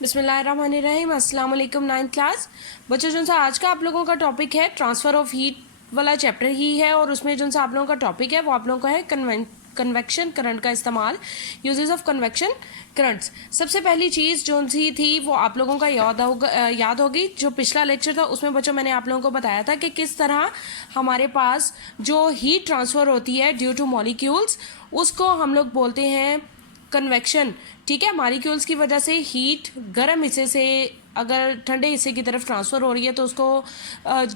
बिस्मिल्लाहिर्रहमानिर्रहीम। अस्सलाम वालेकुम। 9th क्लास बच्चों, जो सा आज का आप लोगों का टॉपिक है ट्रांसफ़र ऑफ हीट वाला चैप्टर ही है, और उसमें जो सा आप लोगों का टॉपिक है वो आप लोगों का है कन्वेक्शन करंट का इस्तेमाल, यूजेस ऑफ कन्वेक्शन करंट्स। सबसे पहली चीज़ जो सी थी वो आप लोगों का याद होगी। जो पिछला लेक्चर था उसमें बच्चों मैंने आप लोगों को बताया था कि किस तरह हमारे पास जो हीट ट्रांसफ़र होती है ड्यू टू मॉलिक्यूल्स, उसको हम लोग बोलते हैं कन्वेक्शन। ठीक है, मॉलिक्यूल्स की वजह से हीट गर्म हिस्से से अगर ठंडे हिस्से की तरफ ट्रांसफ़र हो रही है तो उसको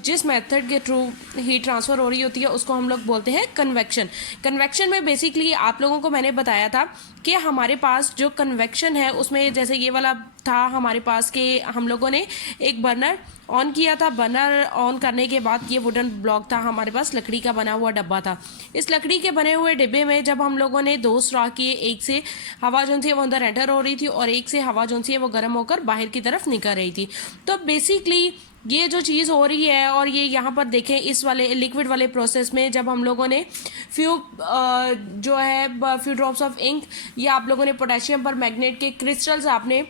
जिस मेथड के थ्रू हीट ट्रांसफ़र हो रही होती है उसको हम लोग बोलते हैं कन्वेक्शन। कन्वेक्शन में बेसिकली आप लोगों को मैंने बताया था कि हमारे पास जो कन्वेक्शन है उसमें जैसे ये वाला था हमारे पास कि हम लोगों ने एक बर्नर ऑन किया था। बर्नर ऑन करने के बाद ये वुडन ब्लॉक था, हमारे पास लकड़ी का बना हुआ डब्बा था। इस लकड़ी के बने हुए डिब्बे में जब हम लोगों ने दो सुराख किए, एक से हवा जो थी वो अंदर एंटर हो रही थी और एक से हवा जो सी है वो गर्म होकर बाहर की तरफ निकल रही थी। तो बेसिकली ये जो चीज़ हो रही है, और ये यहाँ पर देखें इस वाले लिक्विड वाले प्रोसेस में जब हम लोगों ने फ्यू ड्रॉप्स ऑफ इंक या आप लोगों ने पोटेशियम पर मैग्नेट के क्रिस्टल्स आपने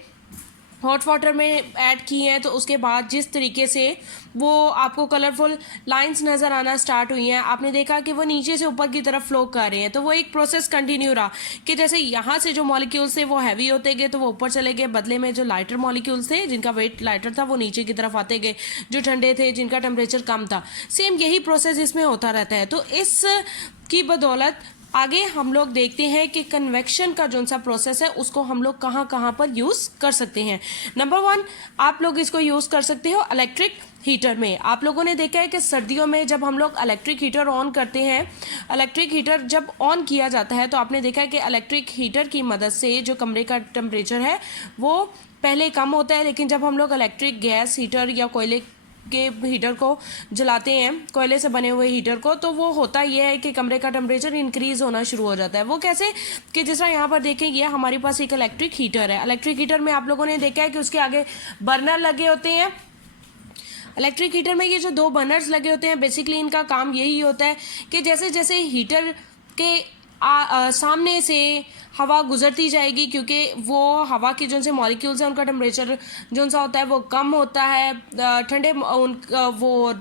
हॉट वाटर में ऐड की हैं, तो उसके बाद जिस तरीके से वो आपको कलरफुल लाइंस नज़र आना स्टार्ट हुई हैं, आपने देखा कि वो नीचे से ऊपर की तरफ फ्लो कर रहे हैं। तो वो एक प्रोसेस कंटिन्यू रहा कि जैसे यहाँ से जो मॉलिक्यूल्स थे वो हैवी होते गए तो वो ऊपर चले गए, बदले में जो लाइटर मॉलिक्यूल्स थे जिनका वेट लाइटर था वो नीचे की तरफ आते गए, जो ठंडे थे जिनका टेम्परेचर कम था। सेम यही प्रोसेस इसमें होता रहता है। तो इस की बदौलत आगे हम लोग देखते हैं कि कन्वेक्शन का जो सा प्रोसेस है उसको हम लोग कहाँ कहाँ पर यूज़ कर सकते हैं। नंबर 1, आप लोग इसको यूज़ कर सकते हो इलेक्ट्रिक हीटर में। आप लोगों ने देखा है कि सर्दियों में जब हम लोग इलेक्ट्रिक हीटर ऑन करते हैं, इलेक्ट्रिक हीटर जब ऑन किया जाता है तो आपने देखा है कि इलेक्ट्रिक हीटर की मदद से जो कमरे का टेम्परेचर है वो पहले कम होता है, लेकिन जब हम लोग इलेक्ट्रिक गैस हीटर या कोयले के हीटर को जलाते हैं, कोयले से बने हुए हीटर को, तो वो होता यह है कि कमरे का टेम्परेचर इंक्रीज़ होना शुरू हो जाता है। वो कैसे कि जिस तरह यहाँ पर देखें ये हमारे पास एक इलेक्ट्रिक हीटर है। इलेक्ट्रिक हीटर में आप लोगों ने देखा है कि उसके आगे बर्नर लगे होते हैं। इलेक्ट्रिक हीटर में ये जो दो बर्नर्स लगे होते हैं, बेसिकली इनका काम यही होता है कि जैसे जैसे हीटर के सामने से हवा गुजरती जाएगी, क्योंकि वो हवा के जो से मॉलिक्यूल्स हैं उनका टेम्परेचर जो सा होता है वो कम होता है, ठंडे वो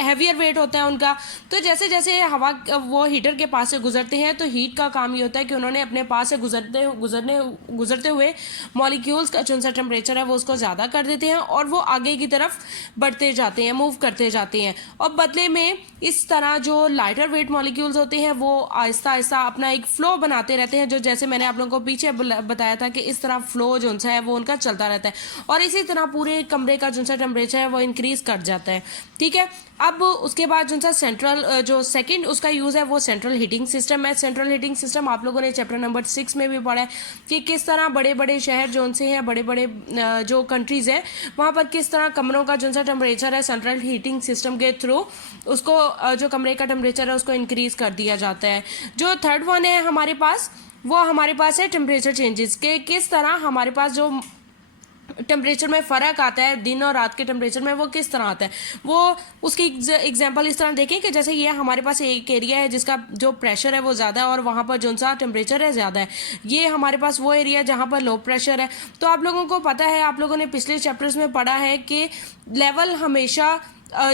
हैवियर वेट होता है उनका। तो जैसे जैसे हवा वो हीटर के पास से गुजरते हैं तो हीट का काम ये होता है कि उन्होंने अपने पास से गुजरते हुए मॉलिक्यूल्स का जो सा टेम्परेचर है वो उसको ज़्यादा कर देते हैं और वो आगे की तरफ बढ़ते जाते हैं, मूव करते जाते हैं। और बदले में इस तरह जो लाइटर वेट मॉलिक्यूल्स होते हैं वो आहिस्ता आहिस्ता अपना एक फ्लो बनाते रहते हैं, जो जैसे मैंने आप लोगों को पीछे बताया था कि इस तरह फ्लो जो सा है वो उनका चलता रहता है, और इसी तरह पूरे कमरे का जो सा टेम्परेचर है वो इंक्रीज़ कर जाता है। ठीक है, अब उसके बाद जो सा सेंट्रल जो सेकंड उसका यूज़ है वो सेंट्रल हीटिंग सिस्टम है। सेंट्रल हीटिंग सिस्टम आप लोगों ने चैप्टर नंबर 6 में भी पढ़ा है कि किस तरह बड़े बड़े शहर जो से हैं, बड़े बड़े जो कंट्रीज़ हैं, वहाँ पर किस तरह कमरों का जो सा टेम्परेचर है सेंट्रल हीटिंग सिस्टम के थ्रू उसको जो कमरे का टेम्परेचर है उसको इंक्रीज़ कर दिया जाता है। जो थर्ड वन है हमारे पास, वो हमारे पास है टेम्परेचर चेंजेस के किस तरह हमारे पास जो टेम्परेचर में फ़र्क आता है दिन और रात के टेम्परेचर में, वो किस तरह आता है। वो उसकी एग्जांपल इस तरह देखें कि जैसे ये हमारे पास एक एरिया है जिसका जो प्रेशर है वो ज़्यादा है और वहाँ पर जो सा टेम्परेचर है ज़्यादा है। ये हमारे पास वो एरिया जहाँ पर लो प्रेशर है। तो आप लोगों को पता है, आप लोगों ने पिछले चैप्टर्स में पढ़ा है कि लेवल हमेशा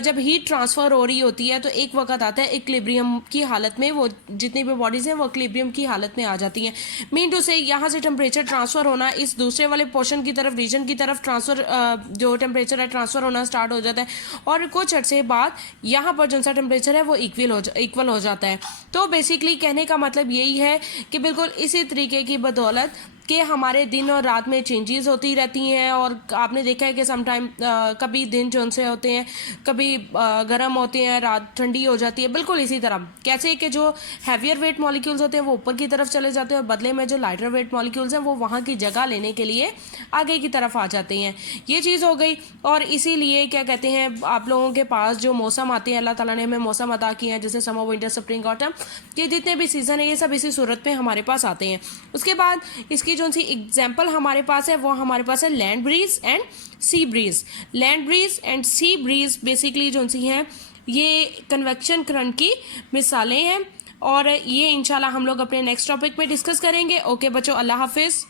जब हीट ट्रांसफ़र हो रही होती है तो एक वक्त आता है इक्विलिब्रियम की हालत में, वो जितनी भी बॉडीज़ हैं वो इक्विलिब्रियम की हालत में आ जाती हैं। मीन टू से यहाँ से टेम्परेचर ट्रांसफ़र होना इस दूसरे वाले पोर्शन की तरफ, रीजन की तरफ ट्रांसफ़र जो टेम्परेचर है ट्रांसफ़र होना स्टार्ट हो जाता है, और कुछ अर्से बाद यहाँ पर जो सा टेम्परेचर है वो इक्वल हो जाता है। तो बेसिकली कहने का मतलब यही है कि बिल्कुल इसी तरीके की बदौलत कि हमारे दिन और रात में चेंजेस होती रहती हैं, और आपने देखा है कि समटाइम कभी दिन जो से होते हैं कभी गर्म होते हैं, रात ठंडी हो जाती है। बिल्कुल इसी तरह कैसे कि जो हैवियर वेट मॉलिक्यूल्स होते हैं वो ऊपर की तरफ चले जाते हैं और बदले में जो लाइटर वेट मॉलिक्यूल्स हैं वो वहाँ की जगह लेने के लिए आगे की तरफ आ जाते हैं। ये चीज़ हो गई। और इसीलिए क्या कहते हैं, आप लोगों के पास जो मौसम आते हैं, अल्लाह ताला ने हमें मौसम अता किए हैं, जैसे समर विंटर स्प्रिंग ऑटम, ये जितने भी सीज़न है ये सब इसी सूरत में हमारे पास आते हैं। उसके बाद इसकी जो सी एग्जाम्पल हमारे पास है वो हमारे पास है land breeze and sea breeze. Land breeze and sea breeze basically जो सी हैं ये कन्वेक्शन करंट की मिसालें हैं, और ये इंशाल्लाह हम लोग अपने नेक्स्ट टॉपिक में डिस्कस करेंगे। ओके बच्चों, अल्लाह हाफिज़।